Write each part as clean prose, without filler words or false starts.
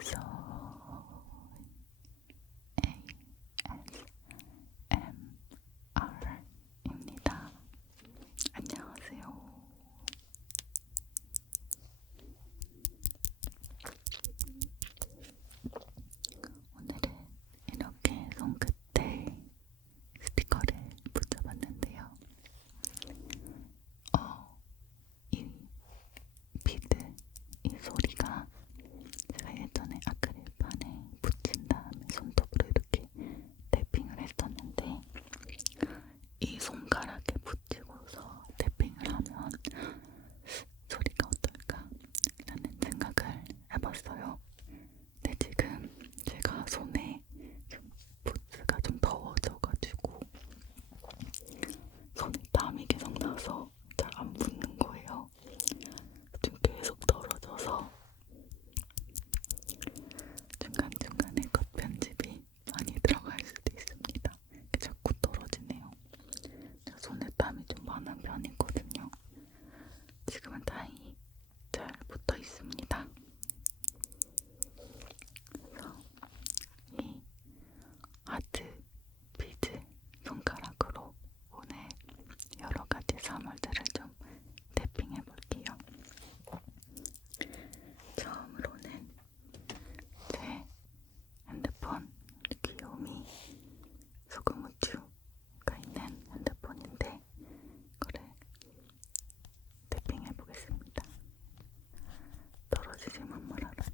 So ASMR입니다. 안녕하세요. 오늘은 이렇게 손끝에 스티커를 붙여봤는데요. 이 비드, 이 소리가 제가 예전에 아크릴판에 붙인 다음에 손톱으로 이렇게 탭핑을 했었는데 이 손가락에 붙이고서 탭핑을 하면 소리가 어떨까? 라는 생각을 해봤어요. 근데 지금 제가 손에 좀 부츠가 좀 더워져가지고 손에 땀이 계속 나서 잘 안 붙는 거예요. 좀 계속 떨어져서 중간중간에 컷 편집이 많이 들어갈 수도 있습니다. 자꾸 떨어지네요. 제가 손에 땀이 좀 많은 편이거든요. 지금은 다행히 잘 붙어 있습니다. 그래서 이 하트 비즈 손가락으로 오늘 여러 가지 사물들을 좀 탭핑해 볼게요. 처음으로는 제 핸드폰 귀요미 소금우추가 있는 핸드폰인데 이거를 탭핑해 보겠습니다. 떨어지지만 말아라.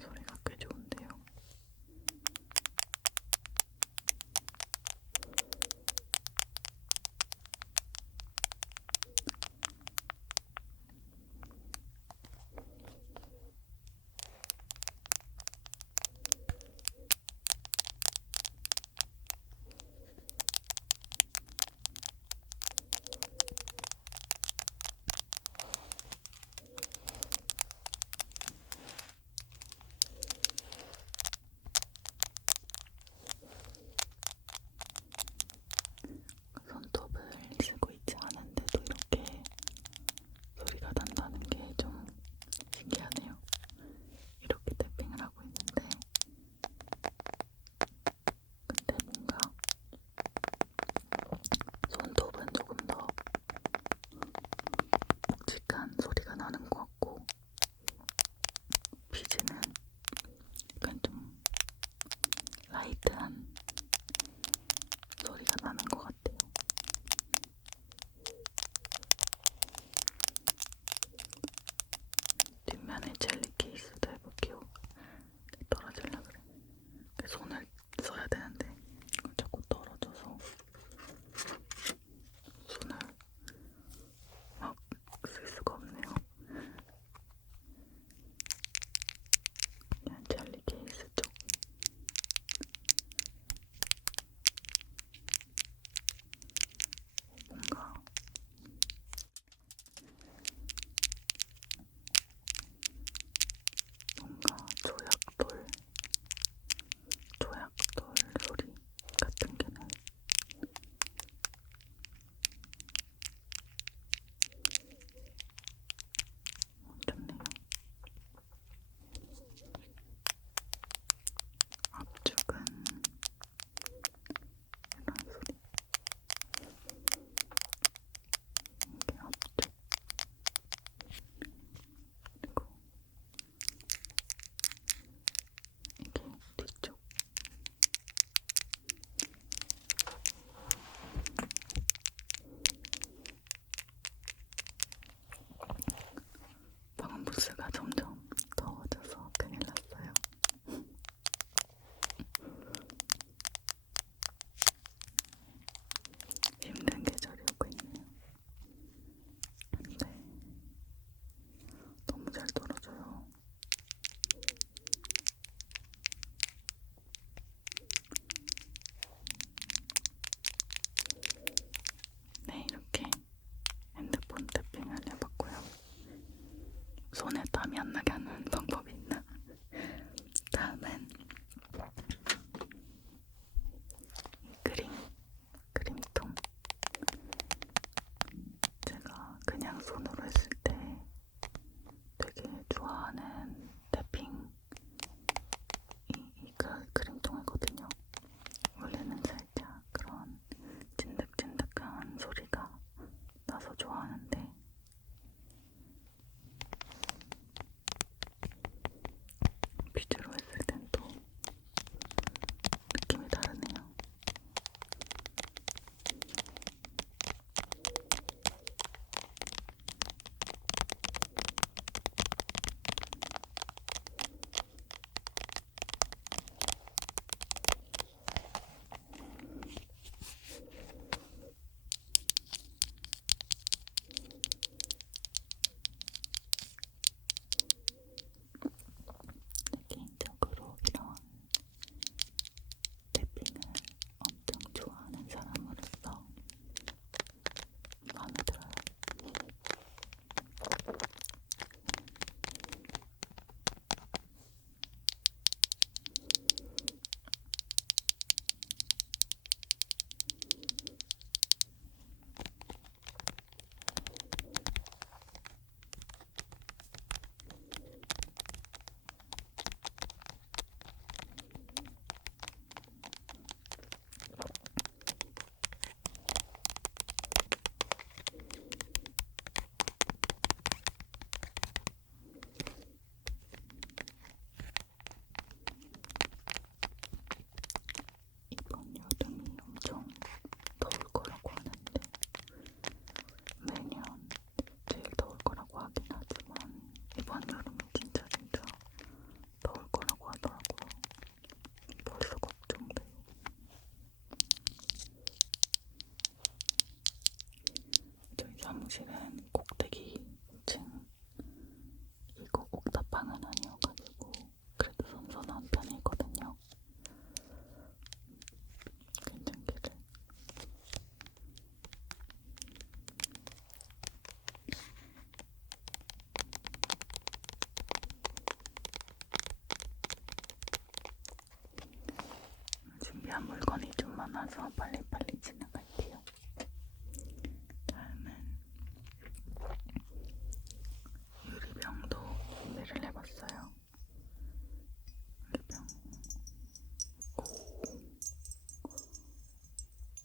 소리가 꽤 좋은데요. 손톱을 쓰고 있지 않은데도 이렇게 소리가 난다는 게 좀 신기하네요. 이렇게 탭핑을 하고 있는데 근데 뭔가 손톱은 조금 더 묵직한 소리가 나는 것 같고 비즈는 약간 좀 라이트한 소리가 나는 것 같아요. 뒷면에 젤리 케이스도 해볼게요. 떨어지려 그래. 손을 써야 되는데 자꾸 떨어져서 손을 막 쓸 수가 없네요. 그냥 젤리 케이스 쪽 화장실은 꼭대기 층 이거 옥탑방은 아니어가지고 그래도 선선한 편이거든요. 괜찮기를. 준비한 물건이 좀 많아서 빨리빨리 지나갈게요. 다음은 유리병도 준비를 해봤어요. 유리병. 오,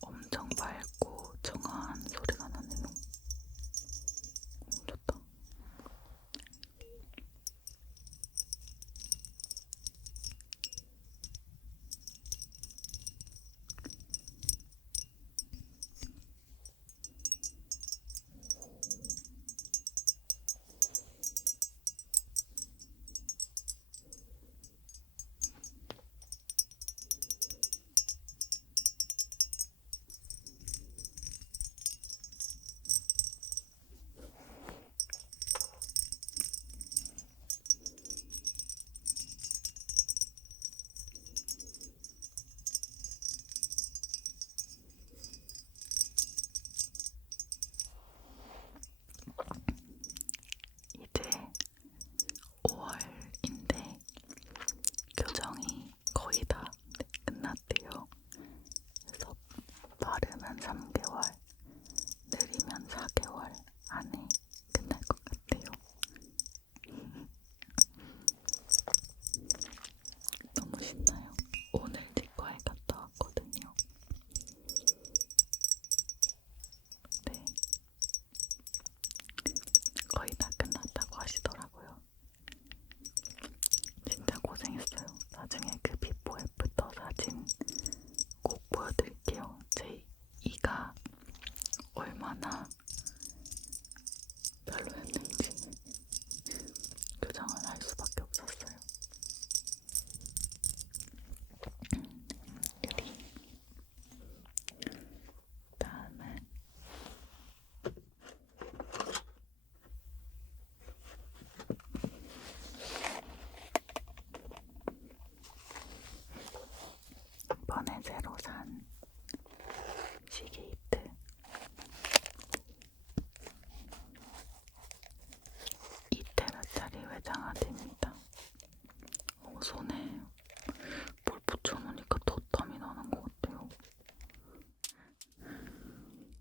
엄청 맑고 청아한 소리가 나네요. 좋다. 이제 5월인데 교정이 거의 다 끝났대요. 그래서 빠르면 3개월, 느리면 4개월 안에 끝날 것 같아요. 너무 신나요. 오늘 치과에 갔다 왔거든요. 네, 거의 다 끝났다고 하시더라고요. 진짜 고생했어요. 나중에 그 비포 애프터 사진 꼭 보여드릴게요. 제 이가 얼마나 별로였는지 교정을 할 수밖에 없었어요. 유리. 다음은 이번에 새로 산 시게이트. 이테라짜리 외장하드입니다. 손에 뭘 붙여놓으니까 더 땀이 나는 것 같아요.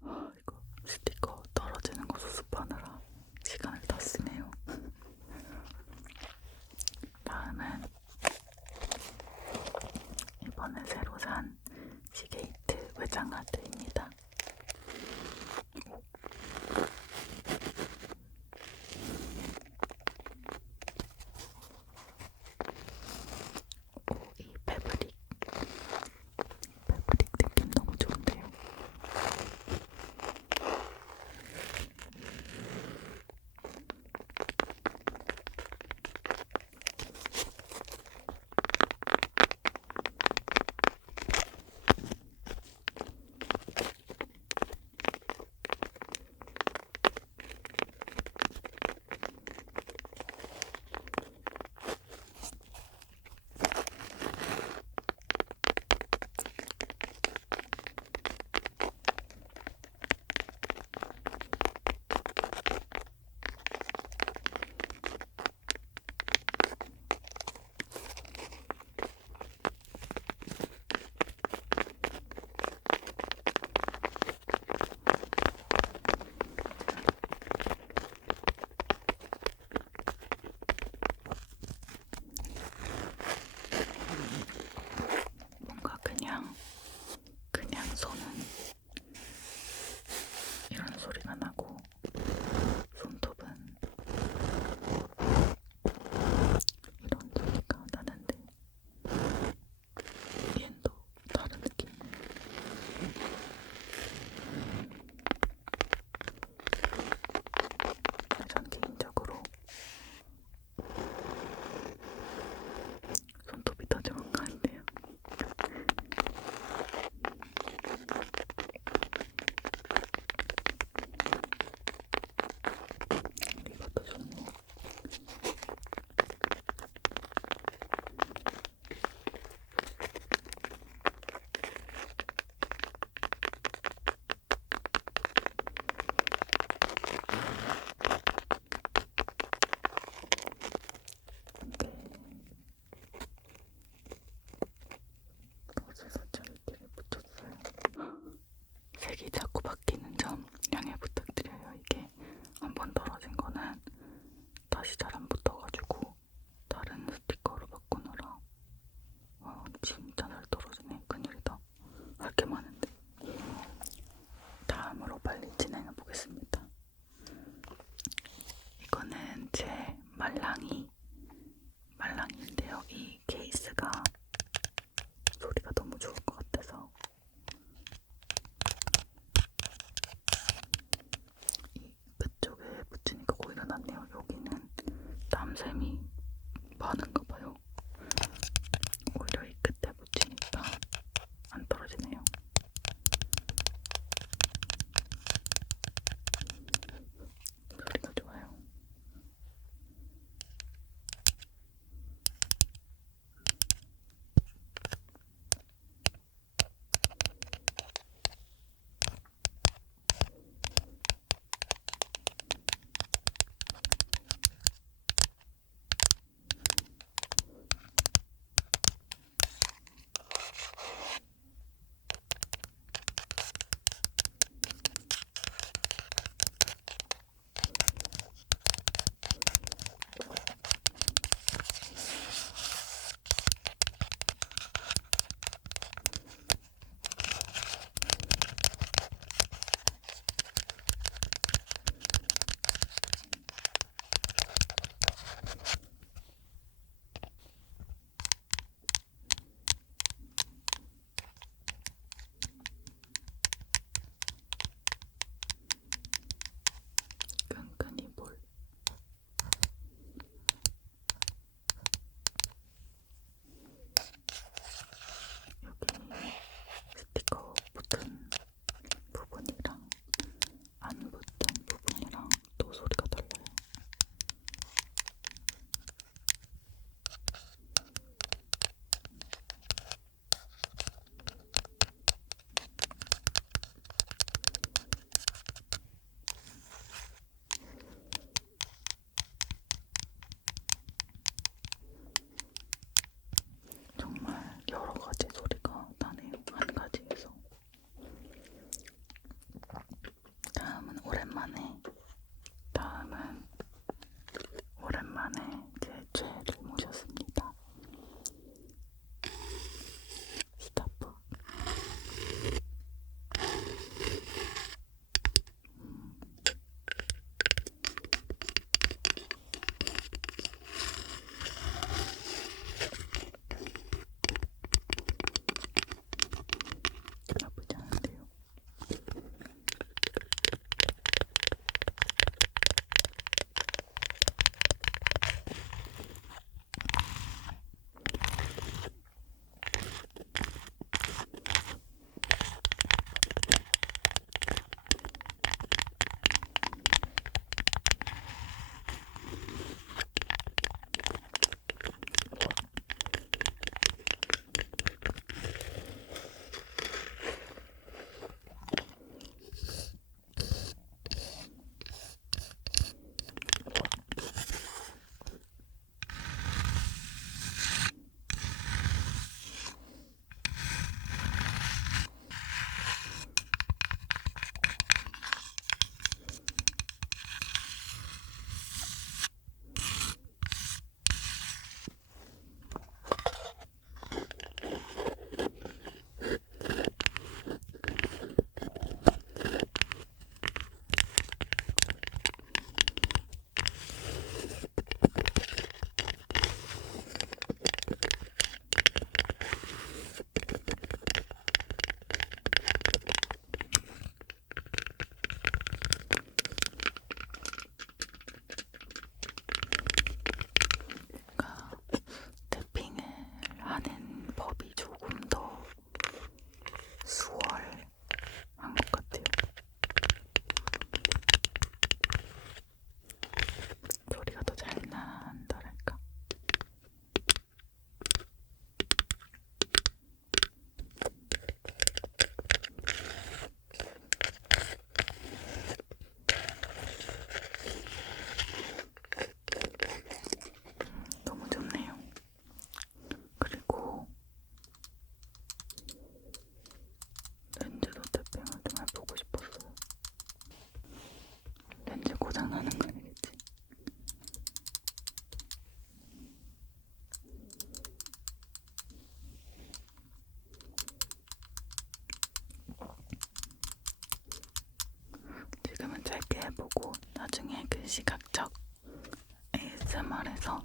이거 스티커 떨어지는 거 수습하느라 시간을 다 쓰네요. 다음은 이번에 새로 산 시게이트 외장하드입니다. 이 패브릭 느낌 너무 좋은데요. 진짜 잘 떨어지네. 큰일이다. 할 게 많은데. 다음으로 빨리 진행해 보겠습니다. 이거는 제 말랑이인데요. 이 케이스가 소리가 너무 좋을 것 같아서 이 끝쪽에 붙이니까 오히려 낫네요. 여기는 땀샘이 많은가 봐요. 오히려 이 끝에 붙이니까 안 떨어지네요. 소리가 좋아요. ASMR에서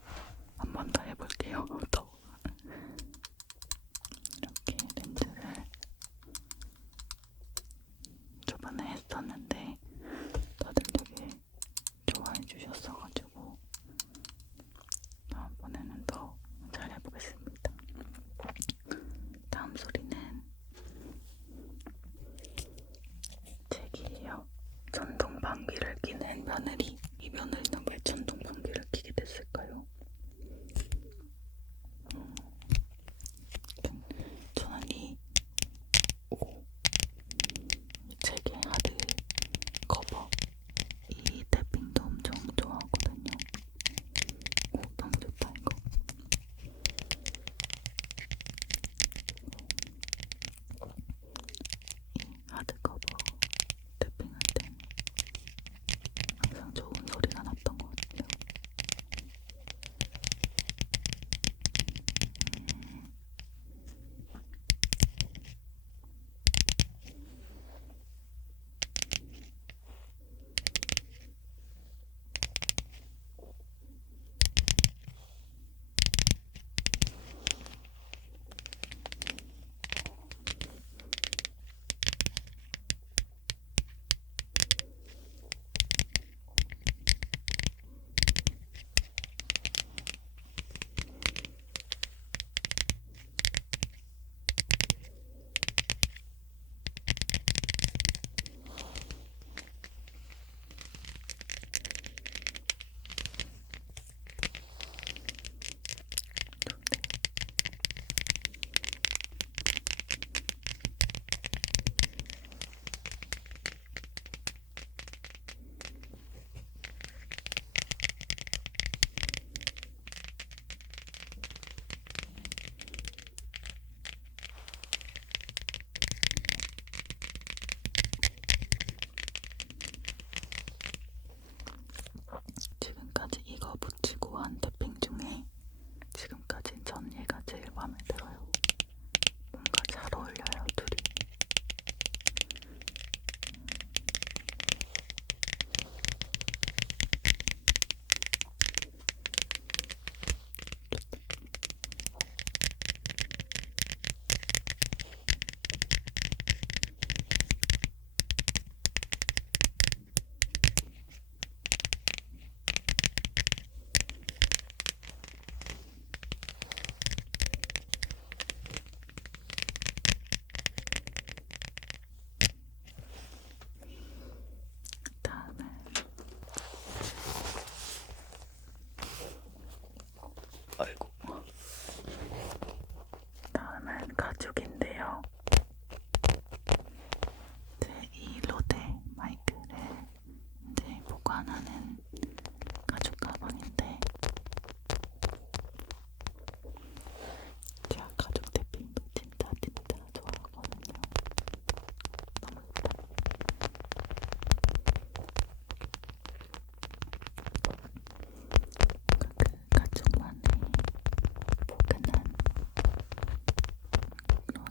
한 번 더 해볼게요. 또 이렇게 렌즈를 저번에 했었는데 다들 되게 좋아해 주셨어가지고 다음번에는 더 잘해보겠습니다. 다음 소리는 책이에요. 전동 방귀를 끼는 며느리. 이 며느리는 왜 전동 방귀를 끼게 됐을까요? 저는 이 책의 하드 커버 이 탭핑도 엄청 좋아하거든요. 오, 너무 좋다 이거. 이 하드 커버 탭핑할 때 항상 좋은 소리가 났던 것 같아요. 지금까지 이거 붙이고 한 탭핑 중에 지금까지 전 얘가 제일 마음에 들어요. 뭔가 잘 어울려요, 둘이. 다음은 아이고. 다음은 가죽인데요. 이 로데 마이크를 이제 보관하는 가죽 가방인데 제가 가죽 탭핑도 진짜 좋아하거든요. 너무 좋다. 그 가죽만의 포근한 그런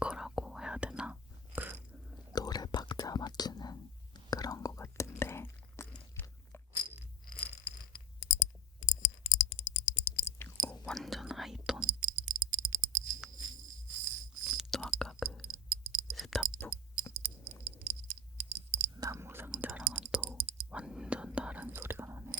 스피커라고 해야 되나? 그 노래 박자 맞추는 그런 거 같은데 완전 하이톤. 또 아까 그 스타북 나무 상자랑은 또 완전 다른 소리가 나네요.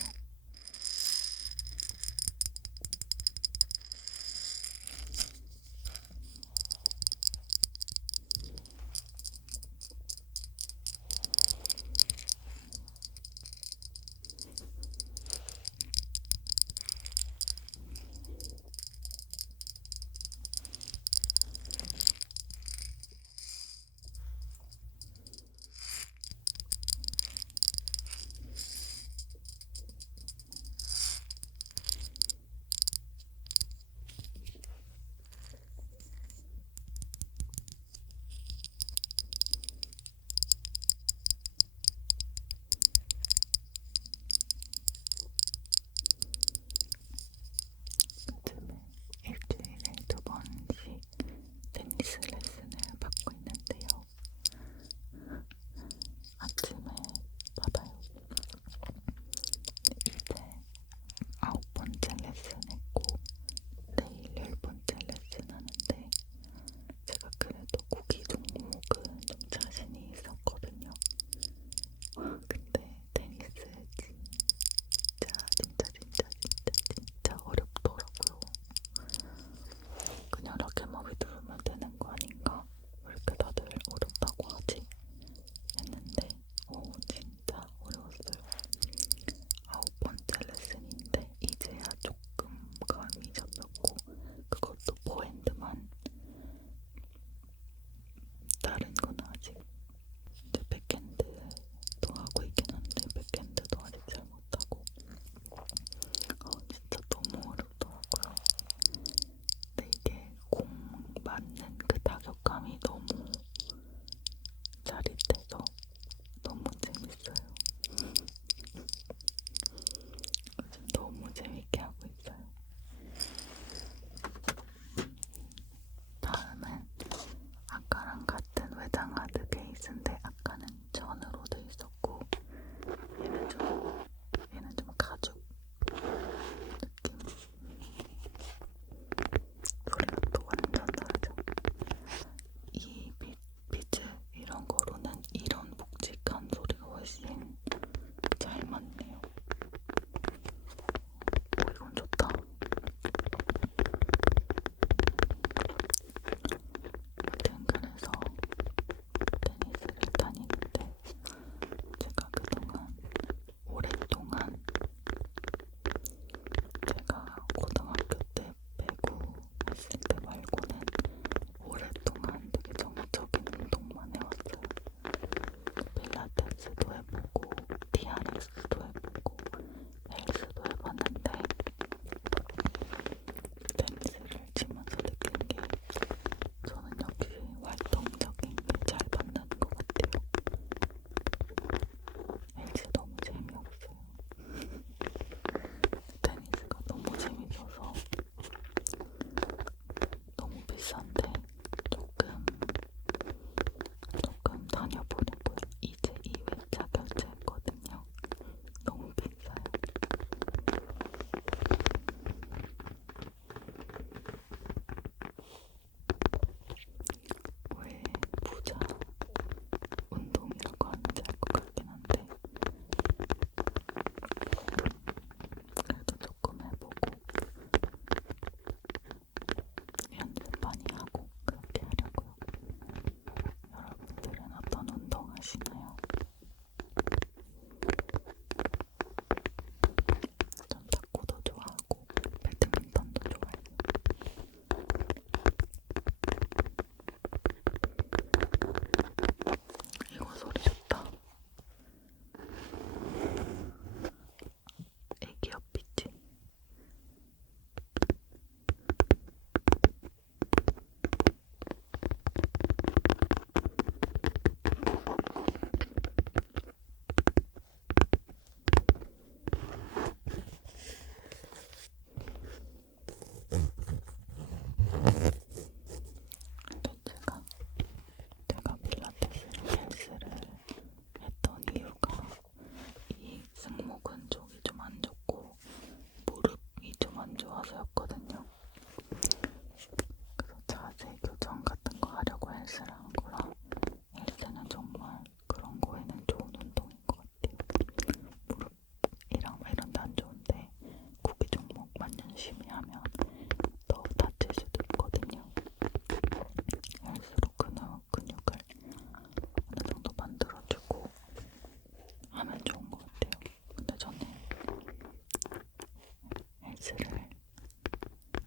헬스를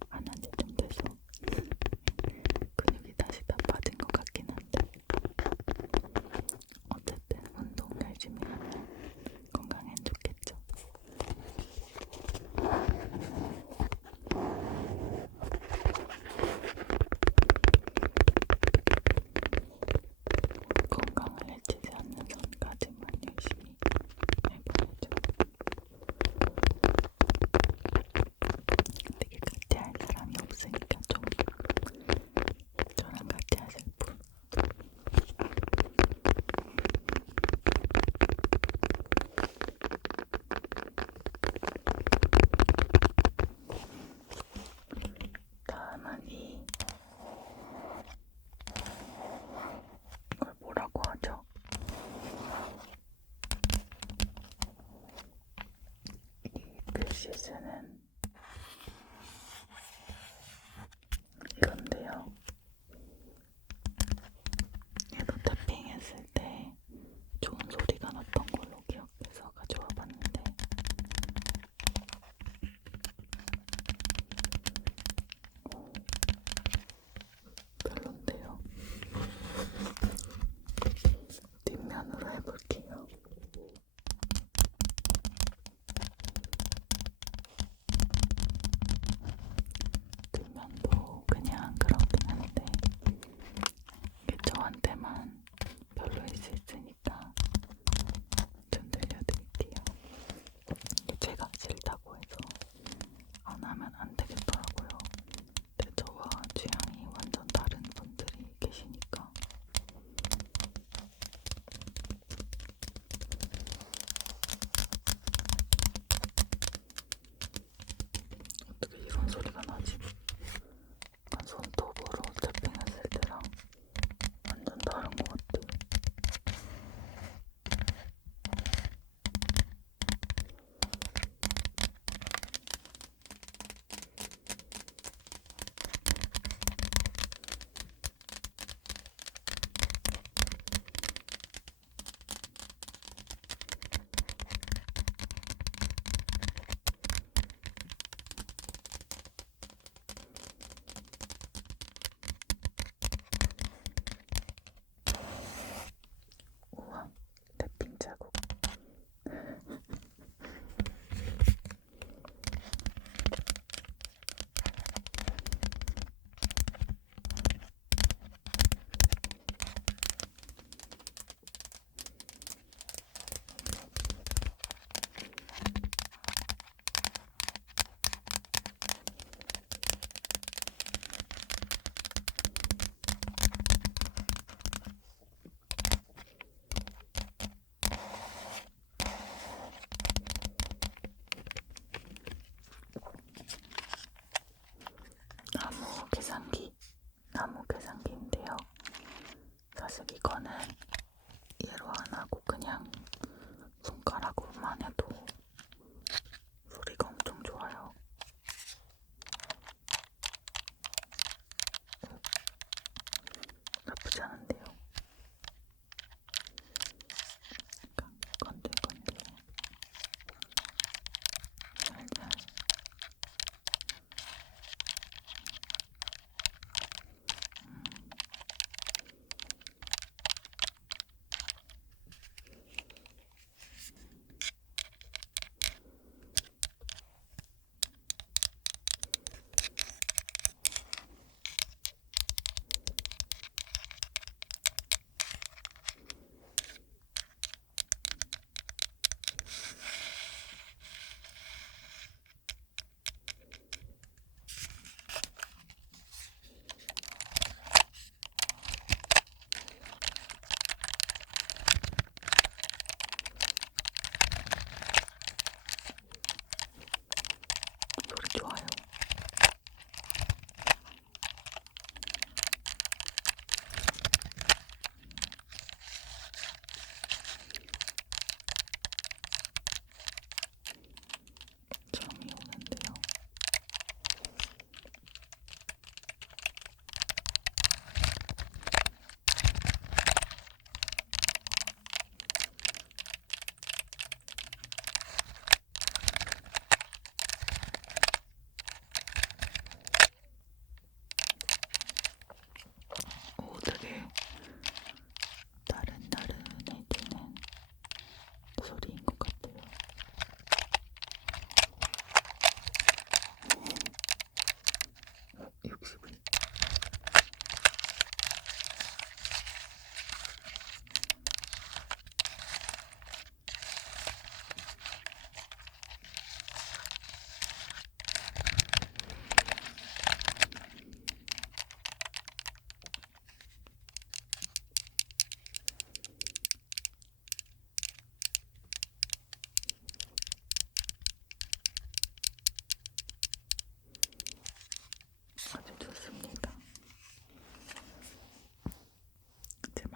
안 한 지 좀 돼서 근육이 다시 다 빠진 것 같긴 한데 어쨌든 운동 열심히 하면 건강엔 좋겠죠. 건강을 해치지 않는 선까지만 열심히 해봐야죠. 되게 같이 할 사람이 없으니까 좀 저랑 같이 하실 분. 다음은 이걸 뭐라고 하죠? 이 글씨 쓰는 이건데요. 얘도 태핑했을 때 좋은 소리가 났던 걸로 기억해서 가져와 봤는데 별론데요. 뒷면으로 해볼게요. 뒷면도 그냥 그렇긴 한데 이게 저한테만 별로일 수 있으니까 좀 들려드릴게요. 이게 제가 싫다고 해서 안 하면 안 되겠더라고요. 근데 저와 취향이 완전 다른 분들이 계시니까 어떻게 이런 소리가 나지? 약간 손톱으로 탭핑했을 때랑 완전 다른 것 같아요. 우와, 탭핑 자국. 나무 계산기인데요. 사실 이거는 얘로 안 하고 그냥 손가락으로만 해도 소리가 엄청 좋아요. 나쁘지 않은데요. 약간 건들건들 살살.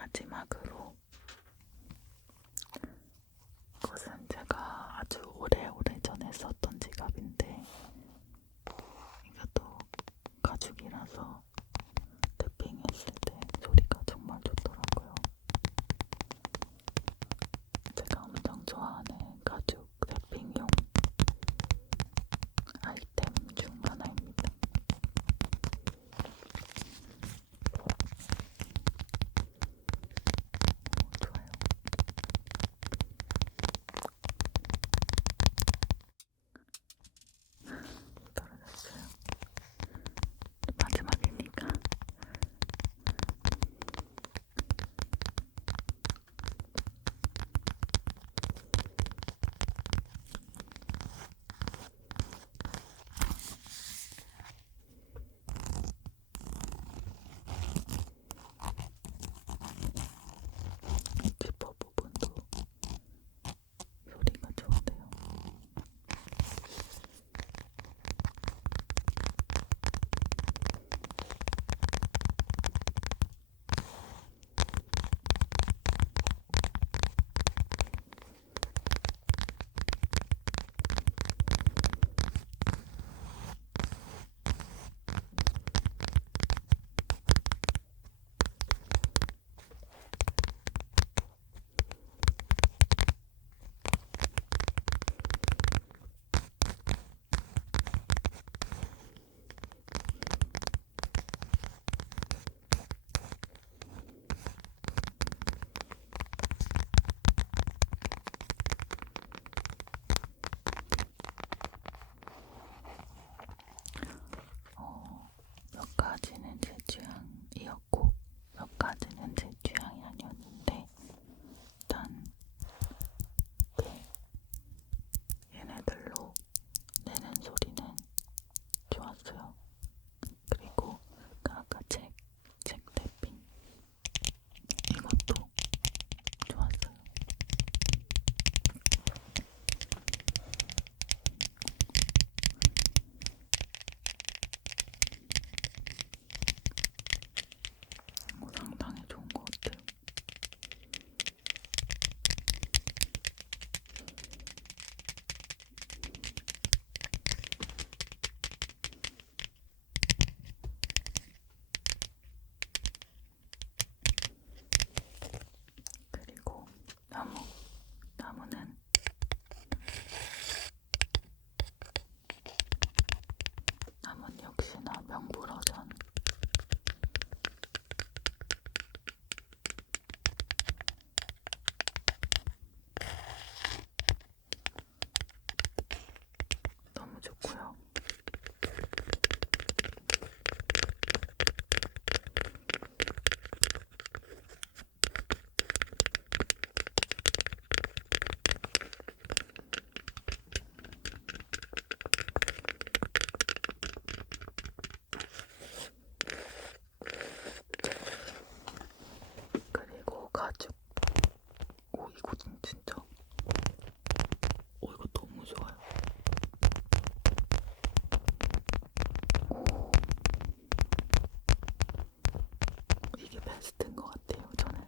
마지막으로 이것은 제가 아주 오래오래 전에 썼던 지갑인데 이것도 가죽이라서 탭핑했을 때 소리가 정말 좋더라고요. 제가 엄청 좋아하는 가죽 탭핑용 아이템 중 하나입니다. 좋아요. 떨어졌어요. 마지막이니까. 지퍼 부분도 소리가 좋은데요. 몇 가지는 제 취향이었고 몇 가지는 제 취향이 아니었는데 일단 얘네들로 내는 소리는 좋았어요. 그리고 아까 책 탭핑 이것도 좋았어요. 상당히 좋은 것 같아요. 그리고 나무는 역시나 명불허전. 너무 좋고요. 그리고 가죽. 이거는 진짜. 이거 너무 좋아요. 이게 베스트인 것 같아요, 저는.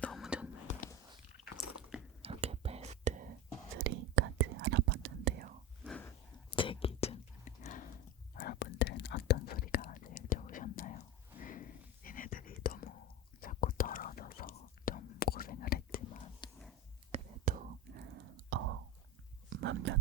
너무 좋네요. 이렇게 베스트 3까지 알아봤는데요. 제 기준. 여러분들은 어떤 소리가 제일 좋으셨나요? 얘네들이 너무 자꾸 떨어져서 좀 고생을 했지만 그래도 몇몇